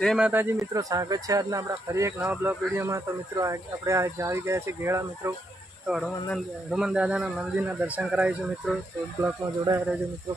जय माताजी मित्रों, स्वागत है आज अपना फरी एक नवा ब्लॉग वीडियो में। तो मित्रों આપણે आज આવી ગયા છે ગેળા મિત્રો। તો હનુમાન દાદાના મંદિરના દર્શન કરાવીશું મિત્રો। તો બ્લોગમાં જોડાયા રહેજો મિત્રો।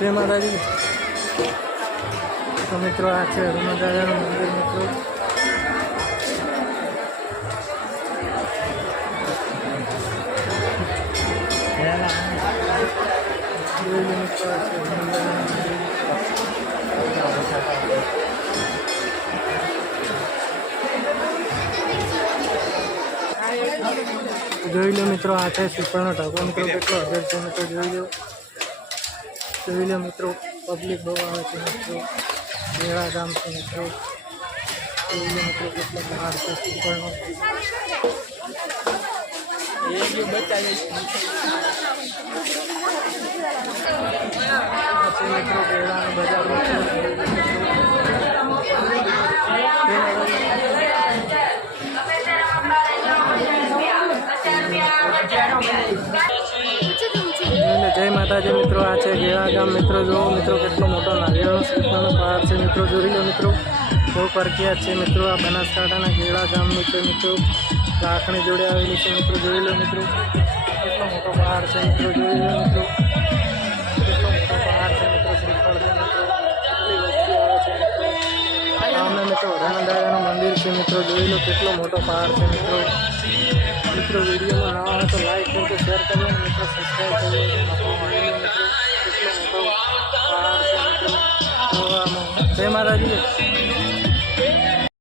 जय माताजी। तो मित्रों आ है हनुमान दादा मंदिर मित्रों। જોઈ લો મિત્રો આ છે સુપરનો ઢાકો મિત્રો કેટલો અગર છે મિત્રો જોઈ લો મિત્રો પબ્લિક બહુ આવે છે મિત્રો ગેળા ગામ છે મિત્રો જોઈ લો મિત્રો કેટલો બહાર છે સુપરનો મિત્રો ગેળાનો બજાર जय माताजी मित्रों आ है गेड़ा गाम मित्रों। जो मित्रों के मोटो नारियल सीपनो पहाड़ से मित्रों जोई लो मित्रों बहु प्रख्यात है मित्रों। आ बनासकांठा गेड़ा गाम मित्रों मित्रों राखणी जोड़े आवेली है मित्रों जोई लो मित्रों केटलो मोटो पहाड़ से मित्रों जोई लो मित्रों केटलो मोटो पहाड़ से मित्रों श्रीफल है मित्रों કેટલી વસ્તી આવે છે મિત્રો। સામે મિત્રો હનુમાન દાદાનું મંદિર છે મિત્રો જોઈ લો કેટલો મોટો પહાડ છે મિત્રો। मित्रों वीडियो में नवा हो तो लाइक करके शेयर कर लो मित्रों सब्सक्राइब कर लो मित्रों कितना मोटो पहाड़ से मित्रों। जय माताजी।